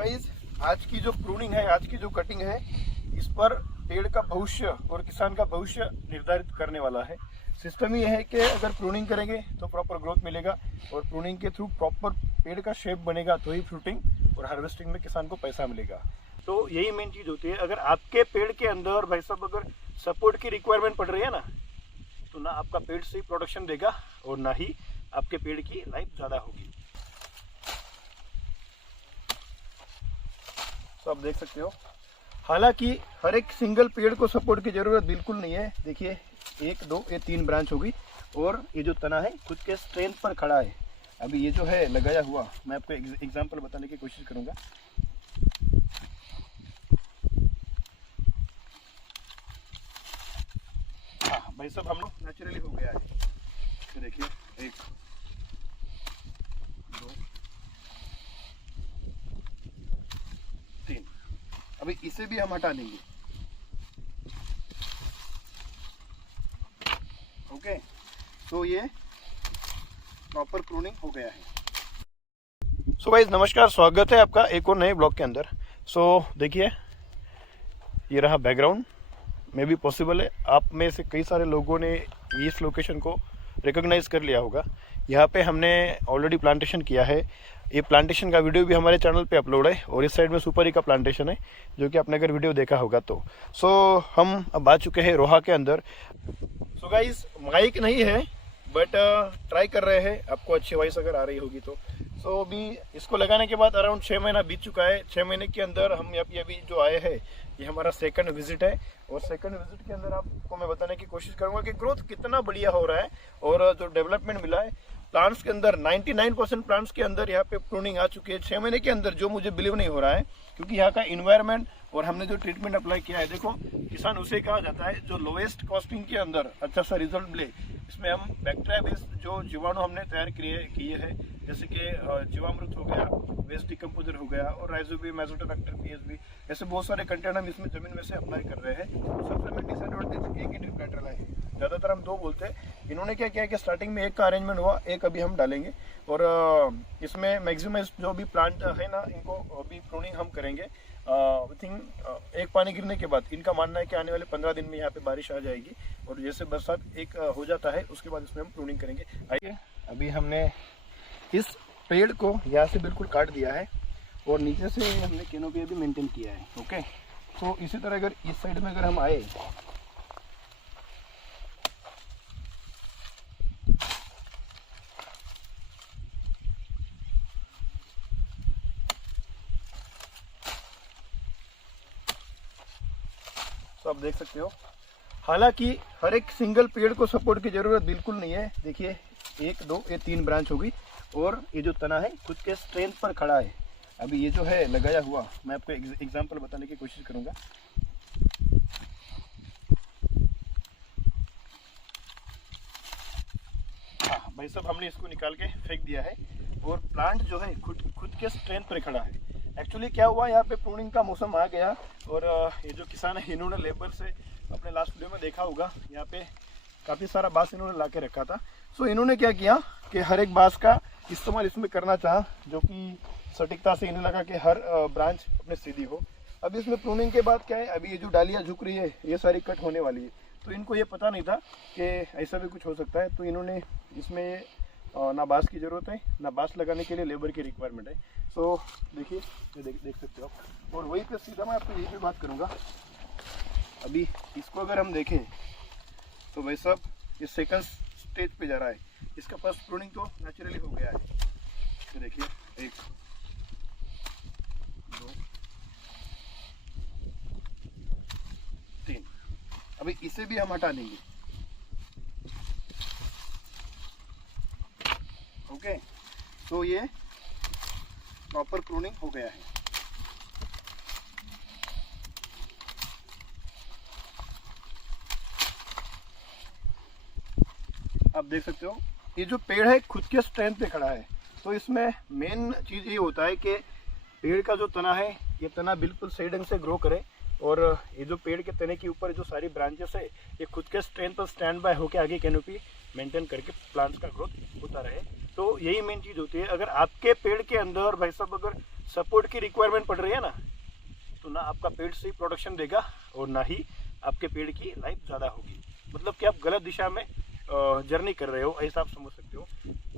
Guys, आज की जो प्रूनिंग है, आज की जो कटिंग है, इस पर पेड़ का भविष्य और किसान का भविष्य निर्धारित करने वाला है। सिस्टम ये है कि अगर प्रूनिंग करेंगे तो प्रॉपर ग्रोथ मिलेगा और प्रूनिंग के थ्रू प्रॉपर पेड़ का शेप बनेगा तो ही फ्रूटिंग और हार्वेस्टिंग में किसान को पैसा मिलेगा। तो यही मेन चीज़ होती है। अगर आपके पेड़ के अंदर भाई साहब अगर सपोर्ट की रिक्वायरमेंट पड़ रही है ना, तो ना आपका पेड़ सही प्रोडक्शन देगा और ना ही आपके पेड़ की लाइफ ज़्यादा होगी। तो आप देख सकते हो, हालांकि हर एक सिंगल पेड़ को सपोर्ट की जरूरत बिल्कुल नहीं है। देखिए, 1 2 ये 3 ब्रांच होगी और ये जो तना है खुद के स्ट्रेंथ पर खड़ा है। अभी ये जो है लगाया हुआ, मैं आपको एग्जांपल बताने की कोशिश करूंगा। हाँ भाई साहब, हम लोग नेचुरली हो गया है। तो देखिए, 1 2 3। अभी इसे भी हम हटा देंगे। ओके, तो ये प्रॉपर प्रूनिंग हो गया है। सो गाइस, नमस्कार, स्वागत है आपका एक और नए ब्लॉग के अंदर। सो देखिए, ये रहा बैकग्राउंड। मे भी पॉसिबल है आप में से कई सारे लोगों ने इस लोकेशन को रिकॉग्नाइज कर लिया होगा। यहाँ पे हमने ऑलरेडी प्लांटेशन किया है। ये प्लांटेशन का वीडियो भी हमारे चैनल पे अपलोड है और इस साइड में सुपारी का प्लांटेशन है, जो कि आपने अगर वीडियो देखा होगा तो। हम अब आ चुके हैं रोहा के अंदर। सो गाइस, माइक नहीं है बट ट्राई कर रहे हैं, आपको अच्छी वॉइस अगर आ रही होगी तो। अभी इसको लगाने के बाद अराउंड 6 महीना बीत चुका है। 6 महीने के अंदर हम अभी जो आए हैं, ये हमारा सेकंड विजिट है और सेकंड विजिट के अंदर आपको मैं बताने की कोशिश करूंगा कि ग्रोथ कितना बढ़िया हो रहा है और जो डेवलपमेंट मिला है प्लांट्स के अंदर। 99% प्लांट्स के अंदर यहाँ पे प्रूनिंग आ चुकी है 6 महीने के अंदर, जो मुझे बिलीव नहीं हो रहा है, क्योंकि यहाँ का इन्वायरमेंट और हमने जो ट्रीटमेंट अप्लाई किया है, देखो किसान उसे कहा जाता है जो लोएस्ट कॉस्टिंग के अंदर अच्छा सा रिजल्ट मिले। इसमें हम बैक्टीरिया बेस्ड जो जीवाणु हमने तैयार किए हैं, जैसे कि जीवामृत हो गया, वेस्ट डिकम्पोजर हो गया और राइजोबियम, एजोटोबैक्टर, पीएसबी, ऐसे बहुत सारे कंटेंट हम इसमें जमीन में से अप्लाई कर रहे हैं। सबसे मेन डिसएडवांटेज एक ही ड्रिप लेटरल है, ज़्यादातर हम 2 बोलते हैं। इन्होंने क्या किया कि स्टार्टिंग में 1 का अरेंजमेंट हुआ, 1 अभी हम डालेंगे और इसमें मैक्सिमम जो भी प्लांट है ना, इनको अभी प्रूनिंग हम करेंगे। आई थिंक 1 पानी गिरने के बाद इनका मानना है कि आने वाले 15 दिन में यहाँ पे बारिश आ जाएगी और जैसे बरसात एक हो जाता है उसके बाद इसमें हम प्रूनिंग करेंगे। आइए, अभी हमने इस पेड़ को यहाँ से बिल्कुल काट दिया है और नीचे से हमने कैनोपी भी मेंटेन किया है। ओके, तो इसी तरह अगर इस साइड में अगर हम आए, तो आप देख सकते हो, हालांकि हर एक सिंगल पेड़ को सपोर्ट की जरूरत बिल्कुल नहीं है। देखिए, 1 2 ये 3 ब्रांच होगी और ये जो तना है खुद के स्ट्रेंथ पर खड़ा है। अभी ये जो है लगाया हुआ, मैं आपको एग्जांपल बताने की कोशिश करूंगा। हाँ भाई साहब, हमने इसको निकाल के फेंक दिया है और प्लांट जो है खुद के स्ट्रेंथ पर खड़ा है। एक्चुअली क्या हुआ, यहाँ पे प्रूनिंग का मौसम आ गया और ये जो किसान है, इन्होंने लेबर से अपने लास्ट वीडियो में देखा होगा, यहाँ पे काफ़ी सारा बांस इन्होंने ला के रखा था। इन्होंने क्या किया कि हर एक बांस का इस्तेमाल इसमें करना चाहा, जो कि सटीकता से इन्हें लगा कि हर ब्रांच अपने सीधी हो। अब इसमें प्रूनिंग के बाद क्या है, अभी ये जो डालियाँ झुक रही है ये सारी कट होने वाली है। तो इनको ये पता नहीं था कि ऐसा भी कुछ हो सकता है, तो इन्होंने इसमें ना बांस की ज़रूरत है, ना बांस लगाने के लिए लेबर की रिक्वायरमेंट है। देखिए, ये देख सकते हो। और वही पे सीधा मैं आपको यही पे बात करूँगा। अभी इसको अगर हम देखें तो भाई साहब, ये सेकंड स्टेज पे जा रहा है। इसका फर्स्ट प्रूनिंग तो नेचुरली हो गया है। तो देखिए, 1 2 3। अभी इसे भी हम हटा देंगे। ओके, तो ये प्रॉपर प्रूनिंग हो गया है। आप देख सकते हो, ये जो पेड़ है खुद के स्ट्रेंथ पे खड़ा है। तो इसमें मेन चीज़ ये होता है कि पेड़ का जो तना है, ये तना बिल्कुल सही ढंग से ग्रो करे और ये जो पेड़ के तने के ऊपर जो सारी ब्रांचेस है, ये खुद के स्ट्रेंथ पर स्टैंड बाय होकर आगे कैनोपी मेंटेन करके प्लांट्स का ग्रोथ होता रहे। तो यही मेन चीज़ होती है। अगर आपके पेड़ के अंदर भाई साहब अगर सपोर्ट की रिक्वायरमेंट पड़ रही है ना, तो ना आपका पेड़ सही प्रोडक्शन देगा और ना ही आपके पेड़ की लाइफ ज़्यादा होगी। मतलब कि आप गलत दिशा में जर्नी कर रहे हो, ऐसा आप समझ सकते हो।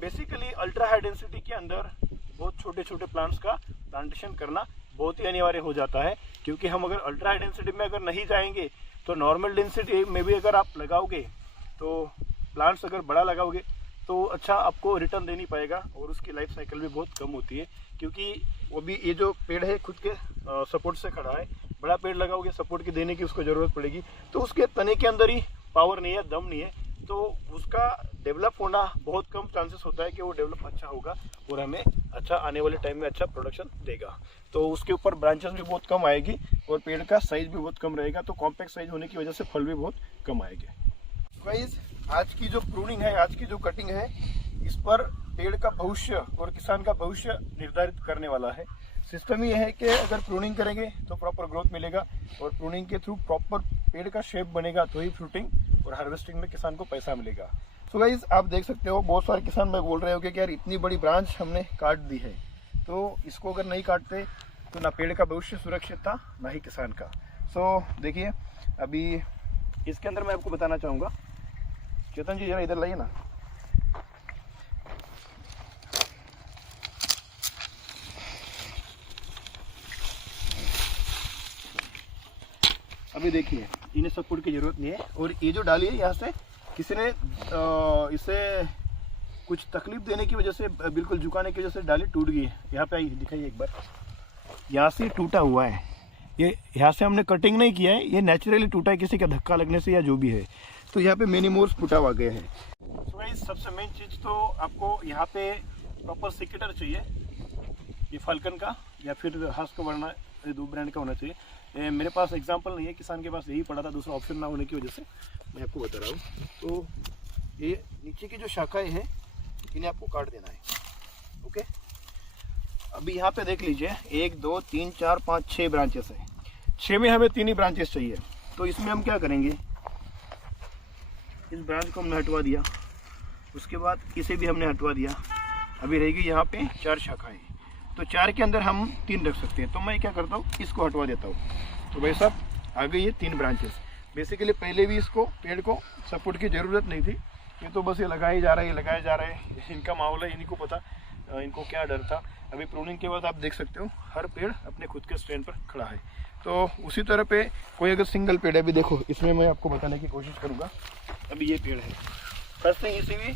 बेसिकली अल्ट्रा हाई डेंसिटी के अंदर बहुत छोटे छोटे प्लांट्स का प्लांटेशन करना बहुत ही अनिवार्य हो जाता है, क्योंकि हम अगर अल्ट्रा हाई डेंसिटी में अगर नहीं जाएंगे तो नॉर्मल डेंसिटी में भी अगर आप लगाओगे तो प्लांट्स अगर बड़ा लगाओगे तो अच्छा आपको रिटर्न दे नहीं पाएगा और उसकी लाइफ साइकिल भी बहुत कम होती है, क्योंकि वो भी ये जो पेड़ है खुद के सपोर्ट से खड़ा है। बड़ा पेड़ लगाओगे सपोर्ट की देने की उसको ज़रूरत पड़ेगी, तो उसके तने के अंदर ही पावर नहीं है, दम नहीं है, तो उसका डेवलप होना बहुत कम चांसेस होता है कि वो डेवलप अच्छा होगा और हमें अच्छा आने वाले टाइम में अच्छा प्रोडक्शन देगा। तो उसके ऊपर ब्रांचेस भी बहुत कम आएगी और पेड़ का साइज भी बहुत कम रहेगा, तो कॉम्पैक्ट साइज होने की वजह से फल भी बहुत कम आएंगे। गाइस, आज की जो प्रूनिंग है, आज की जो कटिंग है, इस पर पेड़ का भविष्य और किसान का भविष्य निर्धारित करने वाला है। सिस्टम ये है कि अगर प्रूनिंग करेंगे तो प्रॉपर ग्रोथ मिलेगा और प्रूनिंग के थ्रू प्रॉपर पेड़ का शेप बनेगा तो ही फ्रूटिंग और हार्वेस्टिंग में किसान को पैसा मिलेगा। सो गाइस, आप देख सकते हो बहुत सारे किसान मैं बोल रहे हो कि यार इतनी बड़ी ब्रांच हमने काट दी है, तो इसको अगर नहीं काटते तो ना पेड़ का भविष्य सुरक्षित था ना ही किसान का। सो देखिए, अभी इसके अंदर मैं आपको बताना चाहूँगा, चेतन जी जरा इधर लाइए ना। अभी देखिए, इन्हें सपोर्ट की जरूरत नहीं है और ये जो डाली है यहाँ से किसी ने इसे कुछ तकलीफ देने की वजह से, बिल्कुल झुकाने की वजह से डाली टूट गई है। यहाँ पे आई दिखाइए एक बार, यहाँ से टूटा हुआ है, ये यहाँ से हमने कटिंग नहीं किया है, ये नेचुरली टूटा है किसी का धक्का लगने से या जो भी है। तो यहाँ पे मिनी मोर्स फुटा हुआ गया है। तो गाइस, सबसे मेन चीज़ तो आपको यहाँ पे प्रॉपर सिकेटर चाहिए, ये फाल्कन का या फिर हस्क वरना दो ब्रांड का होना चाहिए। मेरे पास एग्जांपल नहीं है, किसान के पास यही पड़ा था, दूसरा ऑप्शन ना होने की वजह से मैं आपको बता रहा हूँ। तो ये नीचे की जो शाखाएं हैं इन्हें आपको काट देना है। ओके, अभी यहाँ पे देख लीजिए 1 2 3 4 5 6 ब्रांचेस है, 6 में हमें 3 ही ब्रांचेस चाहिए। तो इसमें हम क्या करेंगे, इस ब्रांच को हमने हटवा दिया, उसके बाद इसे भी हमने हटवा दिया, अभी रहेगी यहाँ पे 4 शाखाएं। तो 4 के अंदर हम 3 रख सकते हैं। तो मैं क्या करता हूँ, इसको हटवा देता हूँ। तो भाई साहब, आ गई ये 3 ब्रांचेस। बेसिकली पहले भी इसको पेड़ को सपोर्ट की ज़रूरत नहीं थी, ये तो बस ये लगाए जा रहा है, लगाए जा रहा है, इनका मामला है, इनको पता इनको क्या डर था। अभी प्रूनिंग के बाद आप देख सकते हो हर पेड़ अपने खुद के स्टैंड पर खड़ा है। तो उसी तरह पे कोई अगर सिंगल पेड़ है, अभी देखो इसमें मैं आपको बताने की कोशिश करूँगा। अभी ये पेड़ है, फर्स्ट थिंग इसी भी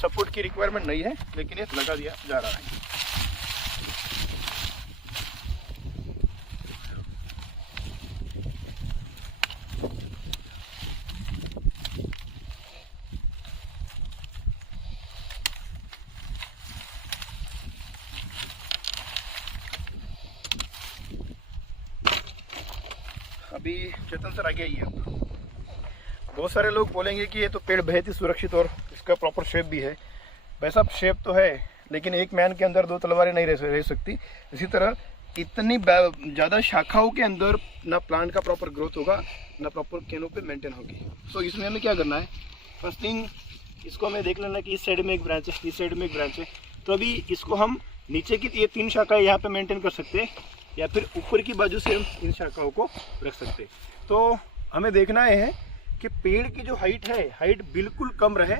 सपोर्ट की रिक्वायरमेंट नहीं है, लेकिन ये लगा दिया जा रहा है। अभी चेतन सर आगे आइए। बहुत सारे लोग बोलेंगे कि ये तो पेड़ बेहद ही सुरक्षित और इसका प्रॉपर शेप भी है। वैसा शेप तो है, लेकिन एक मैन के अंदर 2 तलवारें नहीं रह सकती। इसी तरह इतनी ज़्यादा शाखाओं के अंदर ना प्लांट का प्रॉपर ग्रोथ होगा, ना प्रॉपर कैनोपी मेंटेन होगी। सो इसमें हमें क्या करना है, फर्स्ट थिंग इसको हमें देख लेना कि इस साइड में एक ब्रांच है, इस साइड में एक ब्रांच है। तो अभी इसको हम नीचे की ये 3 शाखाएँ यहाँ पे मेंटेन कर सकते हैं, या फिर ऊपर की बाजू से हम इन शाखाओं को रख सकते हैं। तो हमें देखना है कि पेड़ की जो हाइट है, हाइट बिल्कुल कम रहे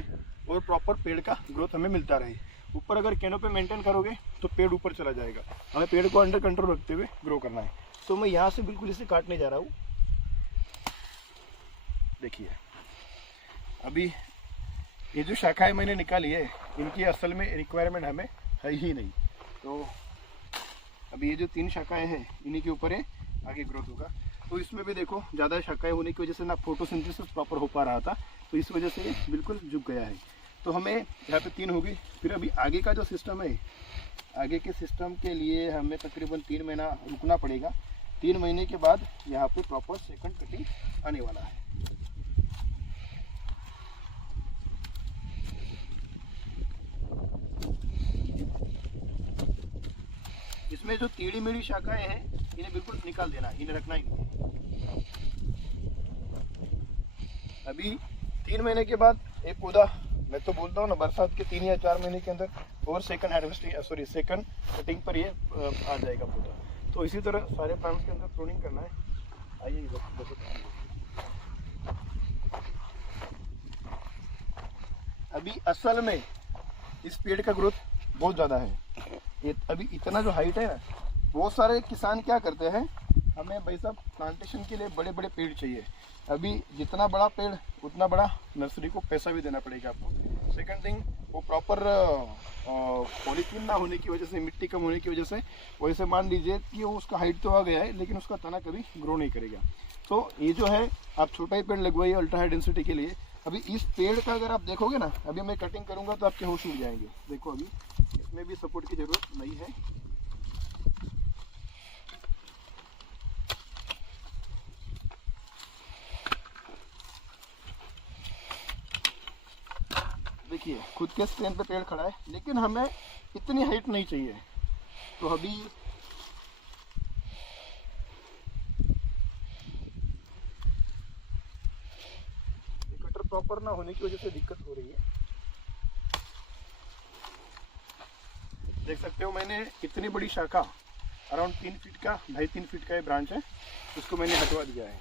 और प्रॉपर पेड़ का ग्रोथ हमें मिलता रहे। ऊपर अगर कैनोपी मेंटेन करोगे तो पेड़ ऊपर चला जाएगा, हमें पेड़ को अंडर कंट्रोल रखते हुए ग्रो करना है। तो मैं यहाँ से बिल्कुल इसे काटने जा रहा हूँ। देखिए, अभी ये जो शाखाएं मैंने निकाली है, इनकी असल में रिक्वायरमेंट हमें है ही नहीं। तो अभी ये जो 3 शाखाएं हैं, इन्हीं के ऊपर है आगे ग्रोथ होगा। तो इसमें भी देखो ज़्यादा शाखाएं होने की वजह से ना फोटोसिंथेसिस प्रॉपर हो पा रहा था, तो इस वजह से ये बिल्कुल झुक गया है। तो हमें यहाँ पे 3 होगी। फिर अभी आगे का जो सिस्टम है, आगे के सिस्टम के लिए हमें तकरीबन 3 महीना रुकना पड़ेगा। 3 महीने के बाद यहाँ पे प्रॉपर सेकंड कटिंग आने वाला है। इसमें जो टेढ़ी मेढ़ी शाखाएं हैं, इन्हें बिल्कुल निकाल देना, इन्हें रखना ही नहीं। अभी 3 महीने के बाद एक पौधा, मैं तो बोलता हूँ ना, बरसात के 3 या 4 महीने के अंदर और सेकंड हार्वेस्टिंग सेकंड कटिंग पर ये आ जाएगा पौधा। तो इसी तरह सारे प्लांट्स के अंदर प्रूनिंग करना है। आइए इधर। अभी असल में इस पेड़ का ग्रोथ बहुत ज़्यादा है। ये अभी इतना जो हाइट है ना, बहुत सारे किसान क्या करते हैं, हमें भाई साहब प्लांटेशन के लिए बड़े बड़े पेड़ चाहिए। अभी जितना बड़ा पेड़ उतना बड़ा नर्सरी को पैसा भी देना पड़ेगा आपको। सेकंड थिंग, वो प्रॉपर पॉलीथीन ना होने की वजह से, मिट्टी कम होने की वजह से, वैसे मान लीजिए कि वो उसका हाइट तो आ गया है लेकिन उसका तना कभी ग्रो नहीं करेगा। तो ये जो है आप छोटा ही पेड़ लगवाइए अल्ट्रा हाई डेंसिटी के लिए। अभी इस पेड़ का अगर आप देखोगे ना, अभी मैं कटिंग करूंगा तो आपके होश उड़ जाएंगे। देखो अभी इसमें भी सपोर्ट की जरूरत नहीं है। देखिए खुद के स्ट्रेंथ पे पेड़ खड़ा है, लेकिन हमें इतनी हाइट नहीं चाहिए। तो अभी कटर प्रॉपर ना होने की वजह से दिक्कत हो रही है। देख सकते हो मैंने इतनी बड़ी शाखा, अराउंड 3 फीट का, 2.5-3 फीट का ये ब्रांच है, उसको मैंने हटवा दिया है।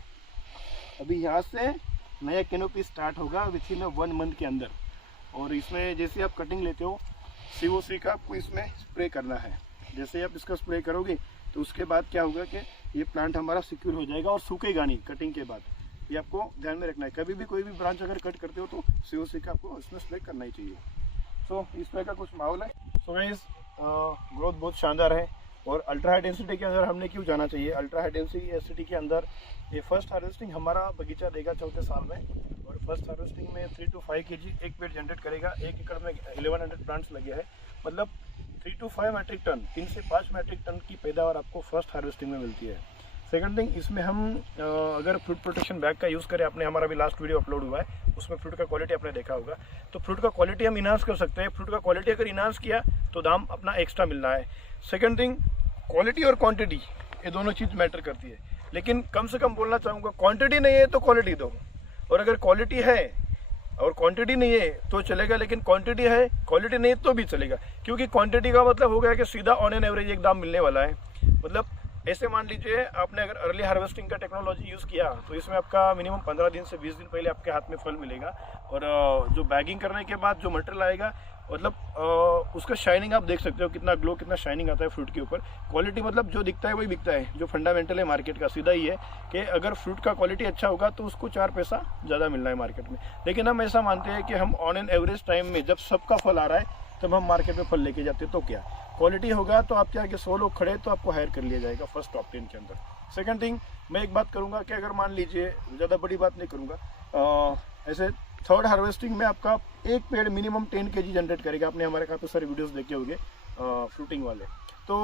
अभी यहाँ से नया कैनोपी स्टार्ट होगा विथ इन 1 मंथ के अंदर। और इसमें जैसे आप कटिंग लेते हो, COC का आपको इसमें स्प्रे करना है। जैसे आप इसका स्प्रे करोगे तो उसके बाद क्या होगा कि ये प्लांट हमारा सिक्योर हो जाएगा और सूखेगा नहीं कटिंग के बाद। ये आपको ध्यान में रखना है। कभी भी कोई भी ब्रांच अगर कट करते हो तो COC का आपको इसमें स्प्रे करना ही चाहिए। सो इस तरह का कुछ माहौल है। सो गाइस ग्रोथ बहुत शानदार है। और अल्ट्रा हाई डेंसिटी के अंदर हमने क्यों जाना चाहिए? अल्ट्रा हाई डेंसिटी के अंदर ये फर्स्ट हार्वेस्टिंग हमारा बगीचा देगा चौथे साल में। और फर्स्ट हार्वेस्टिंग में 3 to 5 kg एक पेड़ जनरेट करेगा। 1 एकड़ में 1100 प्लांट्स लगे हैं, मतलब 3 to 5 मैट्रिक टन, 3 से 5 मैट्रिक टन की पैदावार आपको फर्स्ट हार्वेस्टिंग में मिलती है। सेकंड थिंग, इसमें हम अगर फ्रूट प्रोटेक्शन बैग का यूज़ करें, आपने हमारा भी लास्ट वीडियो अपलोड हुआ है, उसमें फ्रूट का क्वालिटी आपने देखा होगा। तो फ्रूट का क्वालिटी हम इन्हांस कर सकते हैं। फ्रूट का क्वालिटी अगर इन्हांस किया तो दाम अपना एक्स्ट्रा मिलना है। सेकंड थिंग, क्वालिटी और क्वांटिटी, ये दोनों चीज़ मैटर करती है। लेकिन कम से कम बोलना चाहूँगा, क्वांटिटी नहीं है तो क्वालिटी दो, और अगर क्वालिटी है और क्वांटिटी नहीं है तो चलेगा, लेकिन क्वांटिटी है क्वालिटी नहीं है तो भी चलेगा। क्योंकि क्वांटिटी का मतलब हो गया कि सीधा ऑन एन एवरेज एक दाम मिलने वाला है। मतलब ऐसे मान लीजिए आपने अगर अर्ली हार्वेस्टिंग का टेक्नोलॉजी यूज़ किया तो इसमें आपका मिनिमम 15 दिन से 20 दिन पहले आपके हाथ में फल मिलेगा। और जो बैगिंग करने के बाद जो मटेरियल आएगा, मतलब उसका शाइनिंग आप देख सकते हो, कितना ग्लो, कितना शाइनिंग आता है फ्रूट के ऊपर। क्वालिटी मतलब जो दिखता है वही बिकता है। जो फंडामेंटल है मार्केट का सीधा ही है कि अगर फ्रूट का क्वालिटी अच्छा होगा तो उसको 4 पैसा ज़्यादा मिलना है मार्केट में। लेकिन हम ऐसा मानते हैं कि हम ऑन एन एवरेज टाइम में जब सबका फल आ रहा है तब हम मार्केट में फल लेके जाते हैं। तो क्या क्वालिटी होगा तो आपके आगे 100 लोग खड़े तो आपको हायर कर लिया जाएगा फर्स्ट टॉप 10 के अंदर। सेकंड थिंग, मैं एक बात करूंगा कि अगर मान लीजिए, ज़्यादा बड़ी बात नहीं करूंगा, ऐसे थर्ड हार्वेस्टिंग में आपका एक पेड़ मिनिमम 10 kg जनरेट करेगा। आपने हमारे काफ़ी सारे वीडियोस देखे होंगे फ्रूटिंग वाले। तो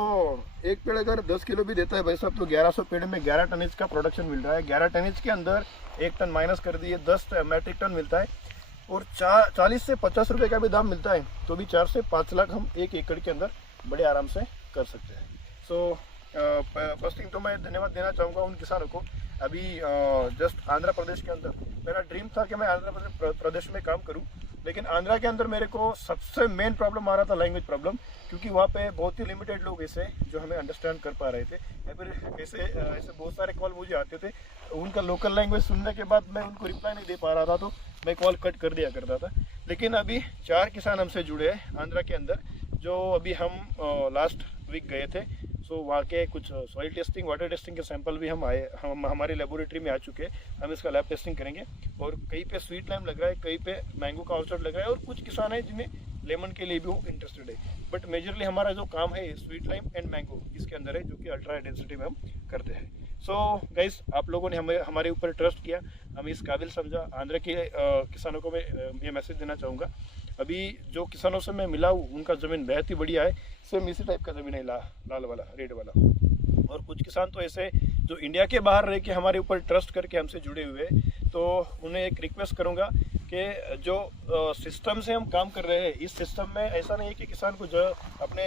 एक पेड़ अगर 10 किलो भी देता है भाई साहब, तो 1100 पेड़ में 11 टनेज का प्रोडक्शन मिल रहा है। 11 टनेज के अंदर 1 टन माइनस कर दिए, 10 मैट्रिक टन मिलता है। और 40 से 50 रुपये का भी दाम मिलता है, तो भी 4 से 5 लाख हम 1 एकड़ के अंदर बड़े आराम से कर सकते हैं। सो फर्स्ट थिंग तो मैं धन्यवाद देना चाहूँगा उन किसानों को। अभी जस्ट आंध्र प्रदेश के अंदर मेरा ड्रीम था कि मैं आंध्र प्रदेश में काम करूं, लेकिन आंध्रा के अंदर मेरे को सबसे मेन प्रॉब्लम आ रहा था लैंग्वेज प्रॉब्लम, क्योंकि वहाँ पे बहुत ही लिमिटेड लोग ऐसे जो हमें अंडरस्टैंड कर पा रहे थे। या फिर ऐसे बहुत सारे कॉल मुझे आते थे, उनका लोकल लैंग्वेज सुनने के बाद मैं उनको रिप्लाई नहीं दे पा रहा था, तो मैं कॉल कट कर दिया करता था। लेकिन अभी 4 किसान हमसे जुड़े हैं आंध्रा के अंदर, जो अभी हम लास्ट वीक गए थे। सो वहाँ के कुछ सॉइल टेस्टिंग, वाटर टेस्टिंग के सैंपल भी हम हमारी लेबोरेटरी में आ चुके हैं। हम इसका लैब टेस्टिंग करेंगे। और कहीं पे स्वीट लाइम लग रहा है, कहीं पे मैंगो का ऑर्चर्ड लग रहा है, और कुछ किसान हैं जिन्हें लेमन के लिए भी वो इंटरेस्टेड है। बट मेजरली हमारा जो काम है स्वीट लाइम एंड मैंगो इसके अंदर है, जो कि अल्ट्रा हाई डेंसिटी में हम करते हैं। सो गाइस, आप लोगों ने हमारे ऊपर ट्रस्ट किया, हम इस काबिल समझा। आंध्र के किसानों को मैं ये मैसेज देना चाहूँगा, अभी जो किसानों से मैं मिला हूँ उनका ज़मीन बहुत ही बढ़िया है। सेम इसी टाइप का ज़मीन है, लाल वाला, रेड वाला। और कुछ किसान तो ऐसे जो इंडिया के बाहर रह के हमारे ऊपर ट्रस्ट करके हमसे जुड़े हुए हैं। तो उन्हें एक रिक्वेस्ट करूँगा कि जो सिस्टम से हम काम कर रहे हैं, इस सिस्टम में ऐसा नहीं है कि किसान को जो अपने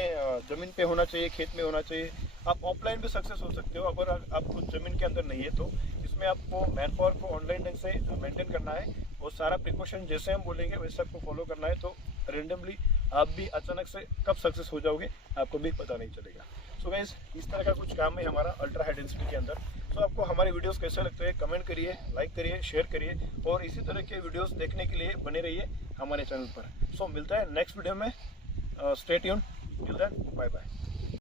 ज़मीन पे होना चाहिए, खेत में होना चाहिए। आप ऑफलाइन भी सक्सेस हो सकते हो अगर आप खुद ज़मीन के अंदर नहीं है तो। इसमें आपको मैन पावर को ऑनलाइन ढंग से मेंटेन करना है, और सारा प्रिकॉशन जैसे हम बोलेंगे वैसे आपको फॉलो करना है। तो रेंडमली आप भी अचानक से कब सक्सेस हो जाओगे आपको भी पता नहीं चलेगा। सो गाइस, इस तरह का कुछ काम है हमारा अल्ट्रा हाई डेंसिटी के अंदर। सो आपको हमारे वीडियोस कैसे लगते हैं कमेंट करिए, लाइक करिए, शेयर करिए और इसी तरह के वीडियोस देखने के लिए बने रहिए हमारे चैनल पर। सो मिलता है नेक्स्ट वीडियो में। Stay tune, till then bye bye.